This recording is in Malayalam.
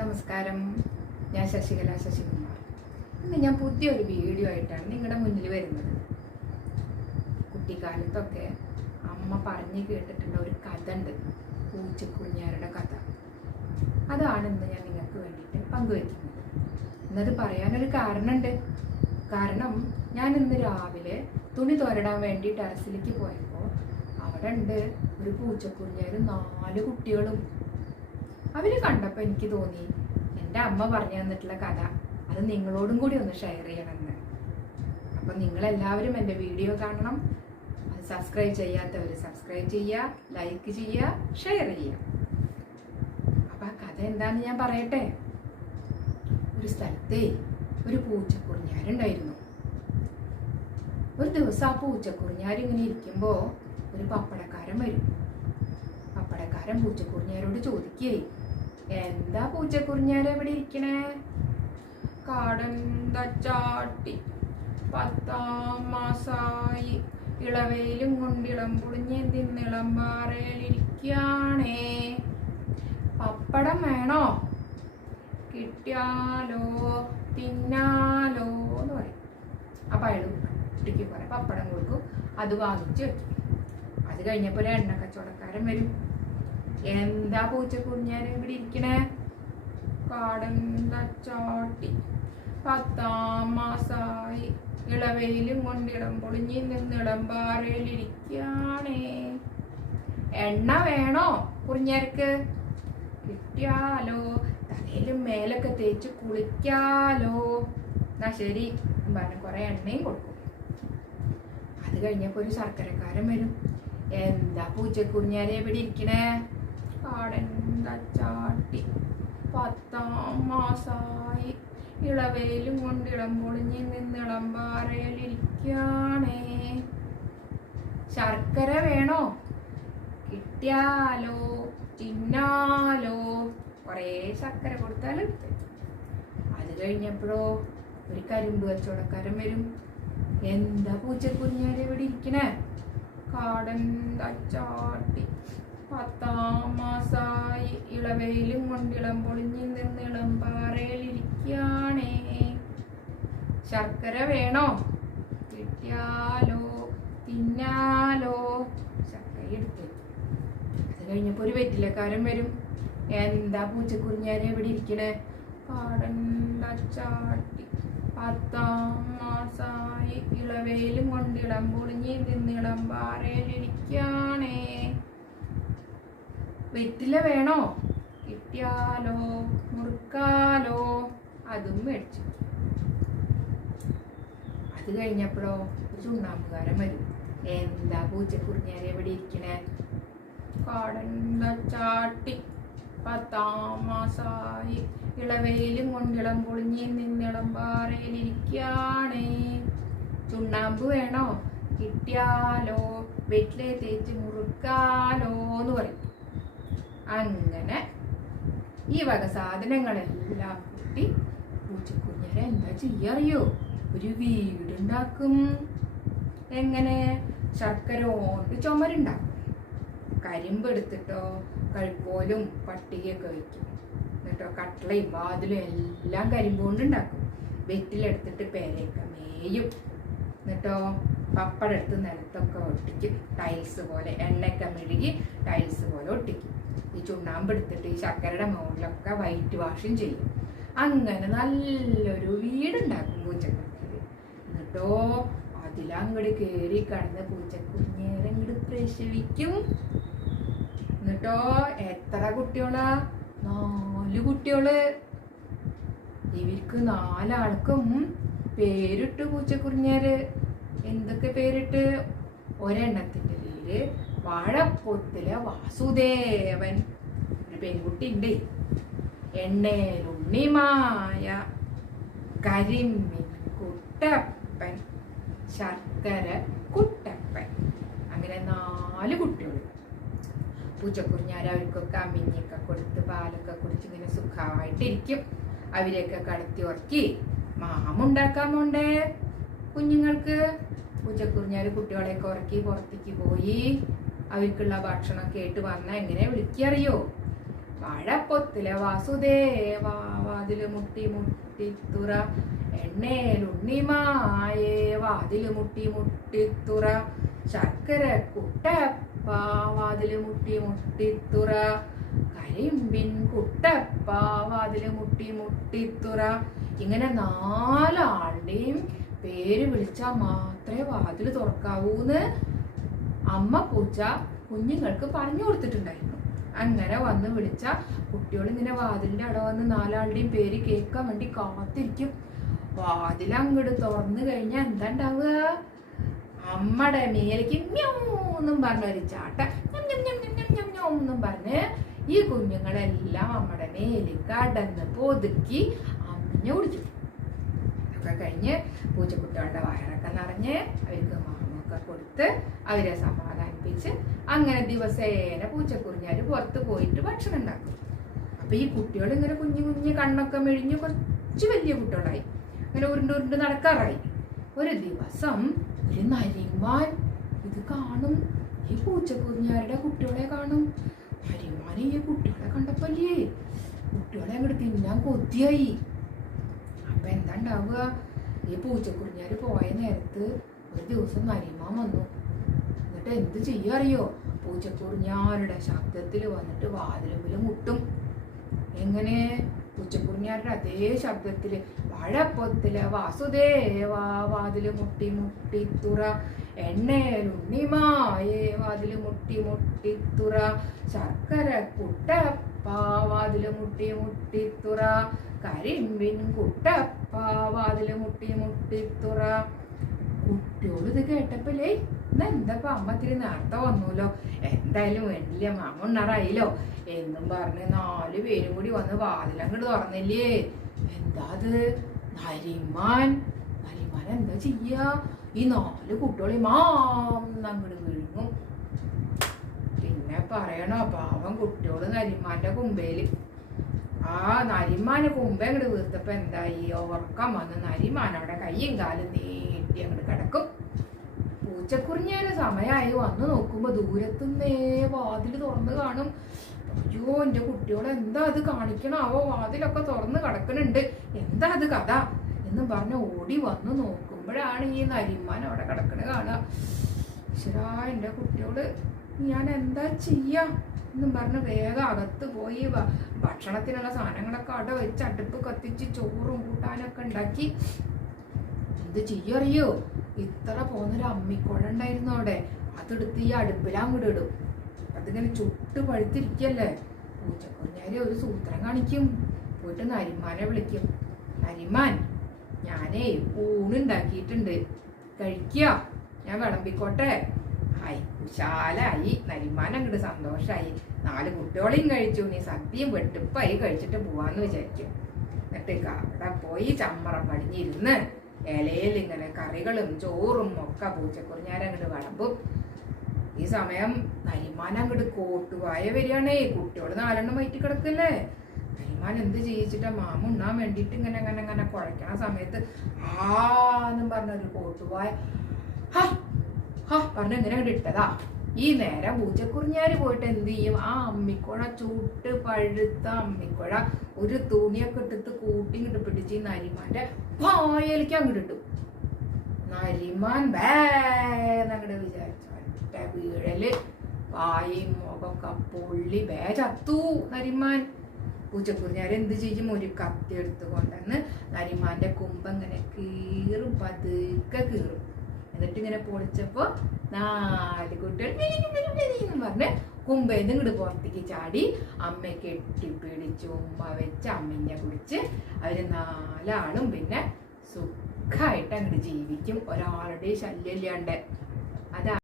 നമസ്കാരം. ഞാൻ ശശികല ശശികുമാർ. ഇന്ന് ഞാൻ പുതിയൊരു വീഡിയോ ആയിട്ടാണ് നിങ്ങളുടെ മുന്നിൽ വരുന്നത്. കുട്ടിക്കാലത്തൊക്കെ അമ്മ പറഞ്ഞു കേട്ടിട്ടുള്ള ഒരു കഥ ഉണ്ട് പൂച്ചക്കുഞ്ഞാരുടെ കഥ. അതാണ് ഇന്ന് ഞാൻ നിങ്ങൾക്ക് വേണ്ടിയിട്ട് പങ്കുവയ്ക്കുന്നത്. ഇന്നത് പറയാനൊരു കാരണമുണ്ട്. കാരണം ഞാൻ ഇന്ന് രാവിലെ തുണി തോരടാൻ വേണ്ടി ടെറസിലേക്ക് പോയപ്പോൾ അവിടെ ഉണ്ട് ഒരു പൂച്ചക്കുഞ്ഞാരും നാല് കുട്ടികളും. അവർ കണ്ടപ്പോൾ എനിക്ക് തോന്നി എന്റെ അമ്മ പറഞ്ഞു തന്നിട്ടുള്ള കഥ അത് നിങ്ങളോടും കൂടി ഒന്ന് ഷെയർ ചെയ്യണമെന്ന്. അപ്പൊ നിങ്ങൾ എല്ലാവരും എന്റെ വീഡിയോ കാണണം. അത് സബ്സ്ക്രൈബ് ചെയ്യാത്തവർ സബ്സ്ക്രൈബ് ചെയ്യുക ലൈക്ക് ചെയ്യുക ഷെയർ ചെയ്യുക. അപ്പം ആ കഥ എന്താണെന്ന് ഞാൻ പറയട്ടെ? ഒരു സ്ഥലത്തെ ഒരു പൂച്ചക്കുറിഞ്ഞാരുണ്ടായിരുന്നു. ഒരു ദിവസം ആ പൂച്ചക്കുറിഞ്ഞാർ ഇങ്ങനെ ഇരിക്കുമ്പോൾ ഒരു പപ്പടക്കാരൻ വരും. പപ്പടക്കാരൻ പൂച്ചക്കുറിഞ്ഞാരോട് ചോദിക്കേ എന്താ പൂച്ചക്കുറിഞ്ഞാര് എവിടെ ഇരിക്കണേ? കാടന്ത ചാട്ടി പത്താം മാസായി. ഇളവയിലും കൊണ്ടിളം പുളിഞ്ഞ് തിന്നിളം പാറയിലിരിക്കാണേ പപ്പടം വേണോ? കിട്ടിയാലോ? തിന്നാലോ എന്ന് പറയും. അപ്പം അയാൾ കുട്ടിക്ക് പറയാം പപ്പടം കൊടുക്കും. അത് വാങ്ങിച്ച് വെക്കും. അത് കഴിഞ്ഞപ്പോൾ എണ്ണ കച്ചവടക്കാരൻ വരും. എന്താ പൂച്ചക്കുഞ്ഞാൻ ഇവിടെ ഇരിക്കണേ? കാടന്ത ചാട്ടി പത്താം മാസായി. ഇളവയിലും കൊണ്ടിടം പൊളിഞ്ഞി നിന്നിടം പാറയിലിരിക്കാണേ എണ്ണ വേണോ കുറിഞ്ഞർക്ക്? കിട്ടിയാലോ. തലയിലും മേലൊക്കെ തേച്ച് കുളിക്കാലോ. എന്നാ ശരി. പറഞ്ഞ കുറെ എണ്ണയും കൊടുക്കും. അത് കഴിഞ്ഞപ്പോ ഒരു ശർക്കരക്കാരൻ വരും. എന്താ പൂച്ചക്കുറിഞ്ഞാരെ എവിടെ ഇരിക്കണേ? ചാട്ടി പത്താം മാസായി. ഇളവേലും കൊണ്ടിടം പൊളിഞ്ഞ് നിന്നിടം പാറയിലിരിക്കാണേ. ശർക്കര വേണോ? കിട്ടിയാലോ? തിന്നാലോ? കുറേ ശർക്കര കൊടുത്താൽ അത് കഴിഞ്ഞപ്പോഴോ ഒരു കരിമ്പ് കച്ചവടക്കാരൻ വരും. എന്താ പൂച്ചക്കുഞ്ഞാരെ ഇവിടെ ഇരിക്കണേ? കാടൻ തച്ചാട്ടി പത്താം മാസായി ഇളവയിലും കൊണ്ടിളം പൊളിഞ്ഞ് നിന്നിളം പാറയിലിരിക്കാണേ ശർക്കര വേണോ? കിട്ടിയാലോ? തിന്നാലോ? ശർക്കര എടുത്തു. അത് ഒരു വെറ്റിലക്കാരൻ വരും. എന്താ പൂച്ചക്കുറിഞ്ഞാരെ എവിടെ ഇരിക്കണേ? പാടണ്ട ചാട്ടി. പത്താം മാസായി ഇളവേലും കൊണ്ടിടം പൊളിഞ്ഞ് തിന്നിടം പാറയിലിരിക്കാണേ വെറ്റില വേണോ? കിട്ടിയാലോ? മുറുക്കാലോ? അതും മേടിച്ചു. അത് കഴിഞ്ഞപ്പോഴോ ഒരു ചുണ്ണാമ്പുകാരൻ വരും. എന്താ പൂച്ചക്കുറിഞ്ഞാൽ എവിടെ ഇരിക്കണേ? കടന്ന ചാട്ടി. പത്താം മാസായി. ഇളവയിലും കൊണ്ടിളം പൊളിഞ്ഞ് നിന്നിളം പാറയിലിരിക്കുകയാണ് ചുണ്ണാമ്പ് വേണോ? കിട്ടിയാലോ? വെറ്റിലെ തേച്ച് മുറുക്കാലോ എന്ന് പറയും. അങ്ങനെ ഈ വക സാധനങ്ങളെല്ലാം കൂട്ടി പൂച്ചക്കുഞ്ഞരെ എന്താ ചെയ്യറിയോ? ഒരു വീടുണ്ടാക്കും. എങ്ങനെ? ശർക്കര ഓണ്ട് ചുമരുണ്ടാക്കും. കരിമ്പ് എടുത്തിട്ടോ കഴുക്കോലും പട്ടികയൊക്കെ വയ്ക്കും എന്നിട്ടോ കട്ടളയും വാതിലും എല്ലാം കരിമ്പ് കൊണ്ടുണ്ടാക്കും. വെറ്റിലെടുത്തിട്ട് പേരയൊക്കെ മേയും. എന്നിട്ടോ പപ്പടെടുത്ത് നിലത്തൊക്കെ ഒട്ടിക്കും. ടൈൽസ് പോലെ എണ്ണയൊക്കെ മെഴുകി ടൈൽസ് പോലെ ഒട്ടിക്കും. ഈ ചുണ്ണാമ്പെടുത്തിട്ട് ഈ ശർക്കരയുടെ മുകളിലൊക്കെ വൈറ്റ് വാഷും ചെയ്യും. അങ്ങനെ നല്ലൊരു വീടുണ്ടാക്കും പൂച്ചക്കുഞ്ഞേര് എന്നിട്ടോ അതിലങ്ങോട്ട് കയറി കടന്ന് പൂച്ചക്കുഞ്ഞേരെ ഇങ്ങോട്ട് പ്രസവിക്കും. എന്നിട്ടോ എത്ര കുട്ടികളാ? നാല് കുട്ടികൾ. ഇവർക്ക് നാലാൾക്കും പേരിട്ട് പൂച്ചക്കുറിഞ്ഞേര് എന്തൊക്കെ പേരിട്ട്? ഒരെണ്ണത്തിന്റെ പേര് വാഴപ്പൊത്തിലെ വാസുദേവൻ. ഒരു പെൺകുട്ടി ഉണ്ട് എണ്ണേലുണ്ണിമായ കരിമ്മിൻ കുട്ടപ്പൻ ശർക്കര കുട്ടപ്പൻ. അങ്ങനെ നാല് കുട്ടികൾ പൂച്ചക്കുറിഞ്ഞാൽ അവർക്കൊക്കെ അമ്മിഞ്ഞൊക്കെ കൊടുത്ത് പാലൊക്കെ കുടിച്ച് ഇങ്ങനെ സുഖമായിട്ടിരിക്കും. അവരെയൊക്കെ കടത്തി ഉറക്കി മാമുണ്ടാക്കാൻ പോണ്ടേ കുഞ്ഞുങ്ങൾക്ക്? പൂച്ചക്കുറിഞ്ഞാൽ കുട്ടികളെയൊക്കെ ഉറക്കി പുറത്തേക്ക് പോയി. അവർക്കുള്ള ഭക്ഷണം കേട്ട് വന്ന എങ്ങനെ വിളിക്കറിയോ? വാഴപ്പൊത്തിലെ വാസുദേവാ വാതിൽ മുട്ടി മുട്ടിത്തുറ എണ്ണേലുണ്ണിമായേ വാതിൽ മുട്ടി മുട്ടിത്തുറ ശർക്കര കുട്ടപ്പ വാതിൽ മുട്ടി മുട്ടിത്തുറ കരിമ്പിൻ കുട്ടപ്പ വാതിൽ മുട്ടി മുട്ടിത്തുറ ഇങ്ങനെ നാലാളുടെയും പേര് വിളിച്ചാൽ മാത്രമേ വാതിൽ തുറക്കാവൂന്ന്? അമ്മ പൂച്ച കുഞ്ഞുങ്ങൾക്ക് പറഞ്ഞു കൊടുത്തിട്ടുണ്ടായിരുന്നു. അങ്ങനെ വന്ന് വിളിച്ച കുട്ടികൾ ഇങ്ങനെ വാതിലിന്റെ അവിടെ വന്ന് നാലാളുടെയും പേര് കേൾക്കാൻ വേണ്ടി കാത്തിരിക്കും. വാതിൽ അങ്ങോട്ട് തുറന്നു കഴിഞ്ഞാൽ എന്താ ഉണ്ടാവുക അമ്മയുടെ മേലേക്ക് മ്യൗന്നും പറഞ്ഞ ഒരു ചാട്ട. എന്നും പറഞ്ഞ് ഈ കുഞ്ഞുങ്ങളെല്ലാം അമ്മടെ മേലേക്ക് അടന്ന് പൊതുക്കി അമ്മഞ്ഞു കുടിച്ചു. ഒക്കെ കഴിഞ്ഞ് പൂച്ചക്കുട്ടികളുടെ വയറൊക്കെ നിറഞ്ഞ് അവർക്ക് കൊടുത്ത് അവരെ സമാധാനിപ്പിച്ച് അങ്ങനെ ദിവസേന പൂച്ചക്കുറിഞ്ഞാൽ പുറത്ത് പോയിട്ട് ഭക്ഷണം ഉണ്ടാക്കും. അപ്പൊ ഈ കുട്ടികൾ ഇങ്ങനെ കുഞ്ഞു കുഞ്ഞു കണ്ണൊക്കെ മെഴിഞ്ഞ് കുറച്ച് വലിയ കുട്ടികളായി. അങ്ങനെ ഉരുണ്ട് ഉരുണ്ട് നടക്കാറായി. ഒരു ദിവസം ഒരു നരിമാൻ ഇത് കാണും. ഈ പൂച്ചക്കുറിഞ്ഞാരുടെ കുട്ടികളെ കാണും. നരിമാൻ ഈ കുട്ടികളെ കണ്ടപ്പോലേ കുട്ടികളെ അങ്ങോട്ട് തിന്നാൻ കൊത്തിയായി അപ്പൊ എന്താ ഉണ്ടാവുക? ഈ പൂച്ചക്കുറിഞ്ഞാർ പോയ നേരത്ത് ഒരു ദിവസം നരിമാൻ വന്നു. എന്നിട്ട് എന്ത് ചെയ്യാ അറിയോ പൂച്ചക്കുറിഞ്ഞാരുടെ ശബ്ദത്തിൽ വന്നിട്ട് വാതിലുമ്പിൽ മുട്ടും. എങ്ങനെ? പൂച്ചക്കുറിഞ്ഞാരുടെ അതേ ശബ്ദത്തിൽ. വാഴപ്പൊത്തിൽ വാസുദേവാ വാതിൽ മുട്ടി മുട്ടി മുട്ടിത്തുറ എണ്ണേലുണ്ണിമായേ വാതിൽ മുട്ടി മുട്ടി മുട്ടിത്തുറ ശർക്കര കുട്ടപ്പ വാതിൽ മുട്ടി മുട്ടി മുട്ടിത്തുറ കരിമ്പിൻ കുട്ടപ്പ വാതിൽ മുട്ടി മുട്ടിത്തുറ കുട്ടിയോട് ഇത് കേട്ടപ്പോലേ ഇന്ന് എന്താ അമ്മ ഇത്തിരി നേരത്തെ വന്നൂലോ? എന്തായാലും വേണ്ടില്ല മാമ ഉണ്ണാറായില്ലോ. എന്നും പറഞ്ഞ് നാല് പേരും കൂടി വന്ന് വാതിലങ്ങോട്ട് തുറന്നില്ലേ? എന്താ അത്? നരിമാൻ. നരിമാൻ എന്താ ചെയ്യാ? ഈ നാല് കുട്ടികളെ മാങ്ങോട്ട് വിഴുങ്ങും. പിന്നെ പറയണോ പാവം കുട്ടിയോട് നരിമാന്റെ കുമ്പേൽ. ആ നരിമാന് കുമ്പ അങ്ങോട്ട് വീർത്തപ്പോ എന്തായി? ഉറക്കം വന്ന് നരിമാൻ അവിടെ കയ്യും കാലും നീട്ടി അങ്ങോട്ട് കിടക്കും. പൂച്ചക്കുറിഞ്ഞേരെ സമയമായി വന്ന് നോക്കുമ്പോൾ ദൂരത്തുനിന്നേ വാതിൽ തുറന്ന് കാണും. അയ്യോ എന്റെ കുട്ടിയോട് എന്താ അത് കാണിക്കണാവോ? വാതിലൊക്കെ തുറന്ന് കിടക്കണുണ്ട്. എന്താ അത് കഥ? എന്ന് പറഞ്ഞ് ഓടി വന്ന് നോക്കുമ്പോഴാണ് ഈ നരിമാൻ അവിടെ കിടക്കണ കാണുക. ശരാ എന്റെ കുട്ടിയോട് ഞാൻ എന്താ ചെയ്യാ? എന്നും പറഞ്ഞ് വേഗം അകത്ത് പോയി ഭക്ഷണത്തിനുള്ള സാധനങ്ങളൊക്കെ അവിടെ വെച്ച് അടുപ്പ് കത്തിച്ച് ചോറും കൂട്ടാനൊക്കെ ഉണ്ടാക്കി. ചെയ്യറിയോ. ഇത്ര പോന്നൊരു അമ്മിക്കുഴ ഉണ്ടായിരുന്നു അവിടെ. അതെടുത്ത് ഈ അടുപ്പിലങ്ങോട്ട് ഇടും. അതിങ്ങനെ ചുട്ട് പഴുത്തിരിക്കല്ലേ. പൂച്ചക്കുഞ്ഞാരി ഒരു സൂത്രം കാണിക്കും. പോയിട്ട് നരിമാനെ വിളിക്കും. നരിമാൻ ഞാനേ ഊണുണ്ടാക്കിയിട്ടുണ്ട് കഴിക്കുക ഞാൻ വിളമ്പിക്കോട്ടെ. ആയി വിശാലായി നരിമാൻ അങ്ങോട്ട് സന്തോഷമായി നാല് കുട്ടികളെയും കഴിച്ചു. നീ സദ്യയും വെട്ടിപ്പായി കഴിച്ചിട്ട് പോവാന്ന് വിചാരിക്കും. എന്നിട്ട് അവിടെ പോയി ചമ്മറം പടിഞ്ഞിരുന്ന്. ഇലയിൽ ഇങ്ങനെ കറികളും ചോറും ഒക്കെ പൂച്ചക്കുറിഞ്ഞാരങ്ങോട്ട് വിളമ്പും. ഈ സമയം നരിമാൻ അങ്ങോട്ട് കോട്ടുവായ വരികയാണേ. കുട്ടിയോട് നാലെണ്ണം വയറ്റി കിടക്കല്ലേ. നരിമാൻ എന്ത് ചെയ്യിച്ചിട്ടാ മാമ ഉണ്ണാൻ വേണ്ടിയിട്ട് ഇങ്ങനെ അങ്ങനെ അങ്ങനെ കുഴക്കണ സമയത്ത് ആ ആന്നും പറഞ്ഞൊരു കോട്ടുവായ. ഹാ ഹാ പറഞ്ഞ ഇങ്ങനെ അങ്ങോട്ട് ഇട്ടതാ? ഈ നേരെ പൂച്ചക്കുറിഞ്ഞാര് പോയിട്ട് എന്ത് ചെയ്യും? ആ അമ്മിക്കുഴ ചൂട്ട് പഴുത്ത അമ്മിക്കുഴ ഒരു തുണിയൊക്കെ ഇട്ടിട്ട് കൂട്ടി ഇങ്ങോട്ട് പിടിച്ച് ഈ നരിമാന്റെ പായലിക്ക് അങ്ങോട്ട് ഇട്ടു. നരിമാൻ ബേന്നങ്ങോട്ട് വിചാരിച്ചു. ഒറ്റ വീഴൽ വായും മുഖമൊക്കെ പൊള്ളി വേ ചത്തു നരിമാൻ. പൂച്ചക്കുറിഞ്ഞാർ എന്ത് ചെയ്യും? ഒരു കത്തി എടുത്തുകൊണ്ടെന്ന് നരിമാന്റെ കുമ്പ് ഇങ്ങനെ കീറും പതുക്കെ കീറും. എന്നിട്ട് ഇങ്ങനെ പൊളിച്ചപ്പോ നാല് കുട്ടികൾ പറഞ്ഞ് കുമ്പേന്ന് ഇങ്ങോട്ട് പുറത്തേക്ക് ചാടി അമ്മയെ കെട്ടിപ്പിടിച്ച് ഉമ്മ വെച്ച് അമ്മയെ കുടിച്ച് അവർ നാലാളും പിന്നെ സുഖമായിട്ട് അങ്ങോട്ട് ജീവിക്കും. ഒരാളുടെ ശല്യം ഇല്ലാണ്ട്